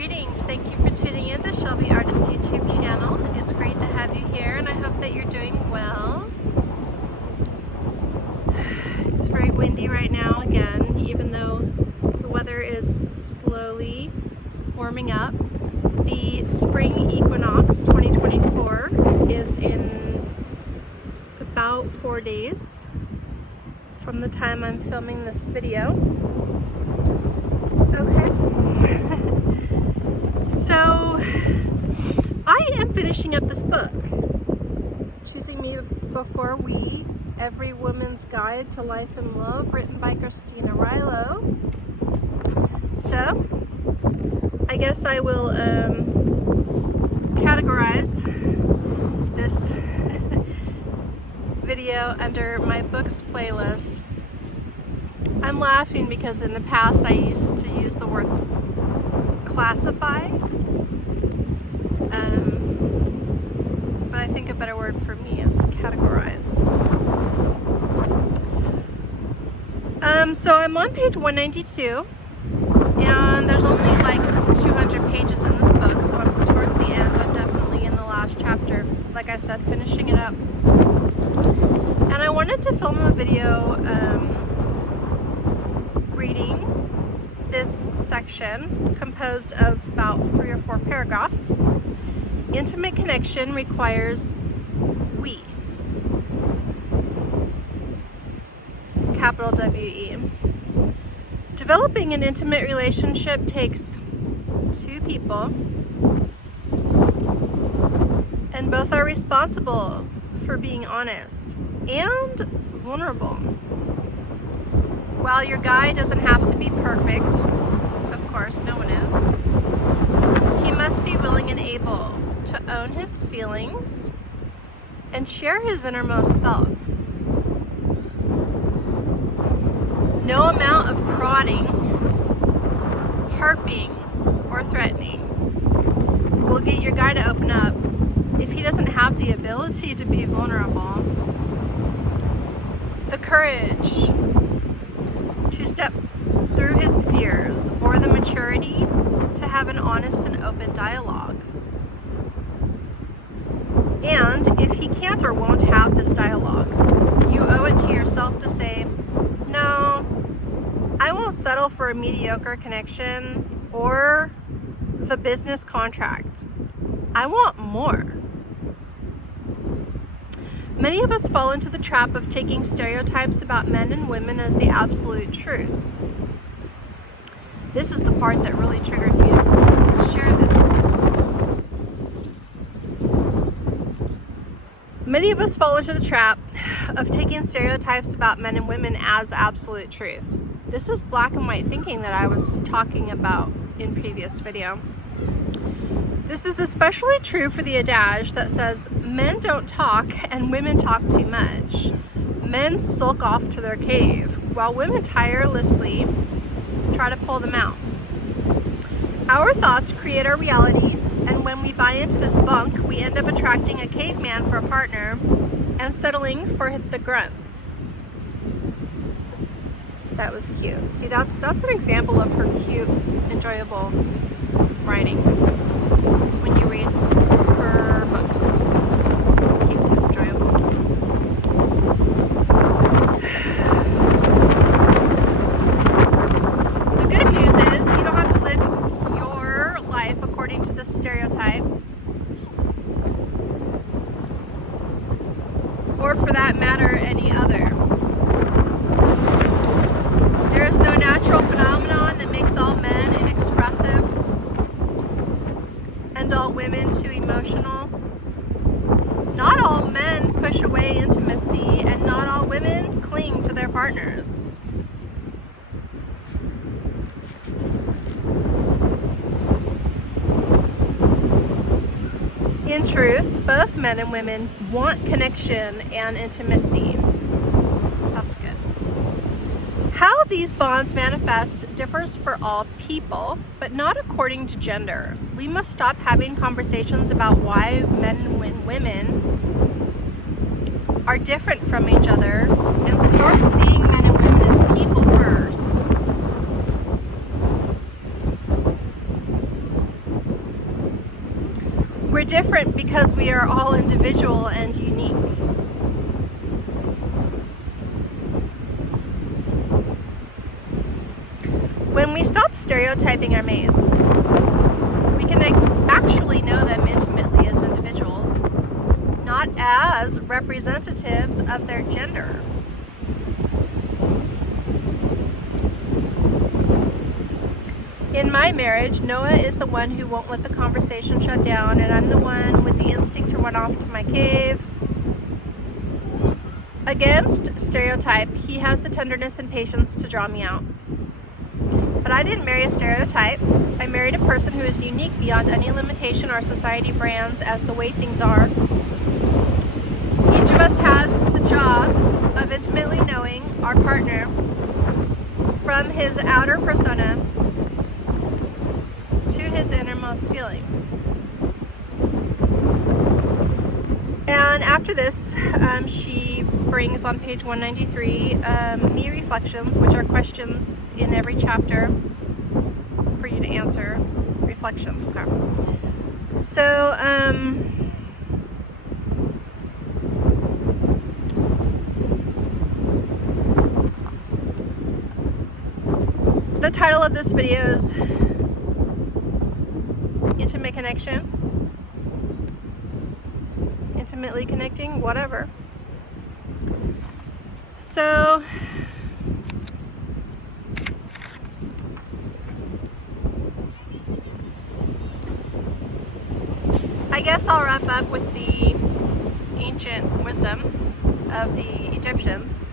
Greetings, thank you for tuning in to Shelby Artist YouTube channel. It's great to have you here and I hope that you're doing well. It's very windy right now again, even though the weather is slowly warming up. The spring equinox 2024 is in about 4 days from the time I'm filming this video. Okay. So, I am finishing up this book, Choosing Me Before We, Every Woman's Guide to Life and Love, written by Christina Rilo. So, I guess I will categorize this video under my books playlist. I'm laughing because in the past I used to use the word classify, but I think a better word for me is categorize. So I'm on page 192, and there's only like 200 pages in this book, so I'm towards the end. I'm definitely in the last chapter, like I said, finishing it up. And I wanted to film a video reading this section, composed of about 3 or 4 paragraphs. Intimate connection requires we. Capital W-E. Developing an intimate relationship takes 2 people, and both are responsible for being honest and vulnerable. While your guy doesn't have to be perfect, of course, no one is, he must be willing and able to own his feelings and share his innermost self. No amount of prodding, harping, or threatening will get your guy to open up if he doesn't have the ability to be vulnerable, the courage to step through his fears, or the maturity to have an honest and open dialogue. And if he can't or won't have this dialogue, you owe it to yourself to say, no, I won't settle for a mediocre connection or the business contract. I want more. Many of us fall into the trap of taking stereotypes about men and women as the absolute truth. This is the part that really triggered me to share this. Many of us fall into the trap of taking stereotypes about men and women as absolute truth. This is black and white thinking that I was talking about in previous video. This is especially true for the adage that says men don't talk and women talk too much. Men sulk off to their cave while women tirelessly try to pull them out. Our thoughts create our reality, and when we buy into this bunk, we end up attracting a caveman for a partner and settling for the grunts. That was cute. See, that's an example of her cute, enjoyable writing. When you read her books, it keeps it enjoyable. The good news is you don't have to live your life according to the stereotype, or for that matter, any other. There is no natural phenomenon that makes all men inexpressive and all women too emotional. Not all men push away intimacy, and not all women cling to their partners. In truth, both men and women want connection and intimacy. That's good. How these bonds manifest differs for all people, but not according to gender. We must stop having conversations about why men and women are different from each other and start seeing men and women as people first. We're different because we are all individual and unique. When we stop stereotyping our mates, we can actually know them intimately as individuals, not as representatives of their gender. In my marriage, Noah is the one who won't let the conversation shut down, and I'm the one with the instinct to run off to my cave. Against stereotype, he has the tenderness and patience to draw me out. But I didn't marry a stereotype. I married a person who is unique beyond any limitation our society brands as the way things are. Each of us has the job of intimately knowing our partner from his outer persona to his innermost feelings. And after this, she brings on page 193 me reflections, which are questions in every chapter for you to answer. Reflections, okay. So, the title of this video is Intimate Connection. Intimately connecting, whatever. So, I guess I'll wrap up with the ancient wisdom of the Egyptians.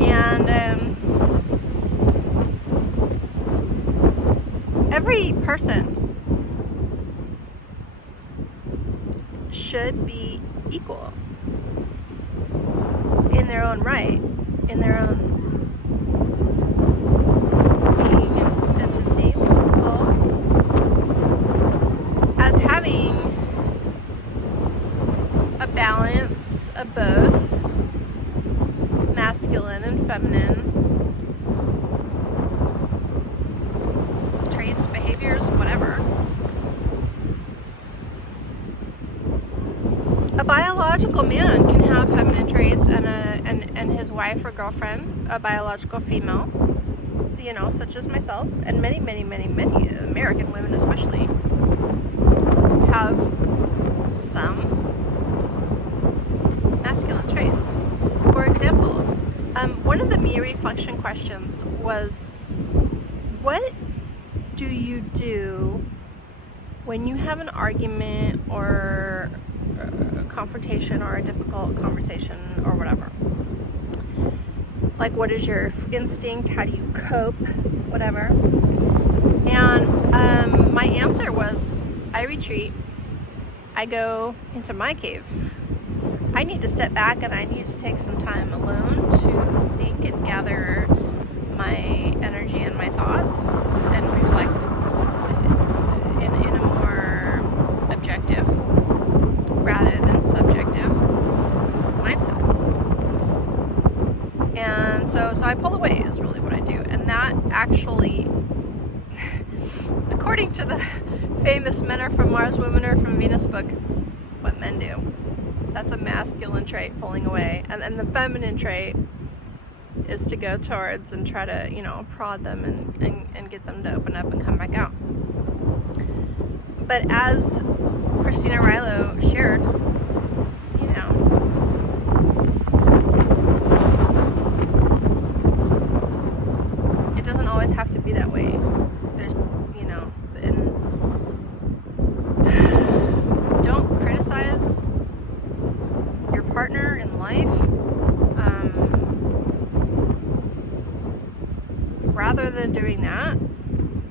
And every person should be equal in their own right, in their own being, entity, soul, as having a balance of both masculine and feminine traits, behaviors, whatever. A biological man can have feminine traits and his wife or girlfriend, a biological female, you know, such as myself, and many American women especially, have some masculine traits. For example, one of the me reflection questions was, what do you do when you have an argument or a confrontation or a difficult conversation or whatever? Like, what is your instinct? How do you cope? Whatever. And my answer was, I retreat. I go into my cave. I need to step back and I need to take some time alone to think and gather my energy and my thoughts and reflect in a more objective rather than subjective mindset. And so I pull away is really what I do. And that actually, according to the famous Men Are From Mars, Women Are From Venus book, what men do. That's a masculine trait, pulling away. And the feminine trait is to go towards and try to, you know, prod them and get them to open up and come back out. But as Christina Rilo shared, you know, it doesn't always have to be that way. There's, you know, and don't criticize your partner in life. Rather than doing that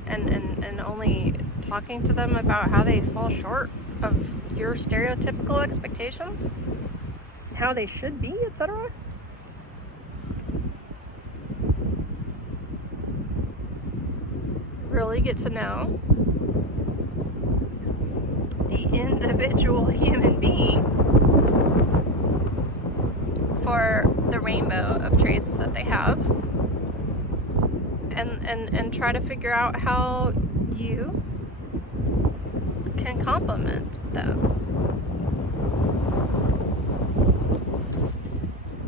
and only talking to them about how they fall short of your stereotypical expectations, how they should be, etc. Really get to know the individual human being for the rainbow of traits that they have, and try to figure out how you can complement them.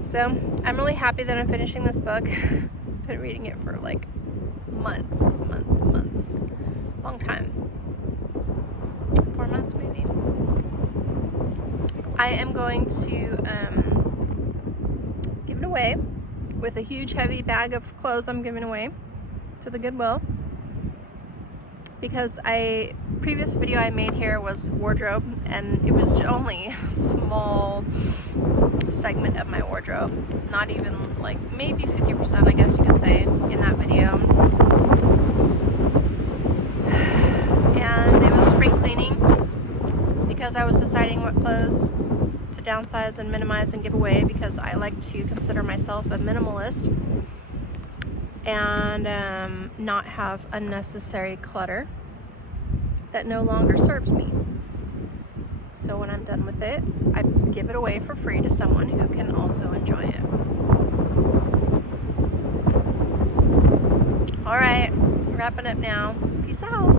So I'm really happy that I'm finishing this book. I've been reading it for like months, long time, 4 months maybe. I am going to give it away with a huge heavy bag of clothes I'm giving away to the Goodwill, because previous video I made here was wardrobe, and it was only a small segment of my wardrobe, not even like maybe 50%, I guess you could say, in that video. And it was spring cleaning because I was deciding what clothes to downsize and minimize and give away, because I like to consider myself a minimalist and not have unnecessary clutter that no longer serves me. So when I'm done with it, I give it away for free to someone who can also enjoy it. All right, wrapping up now. Peace out.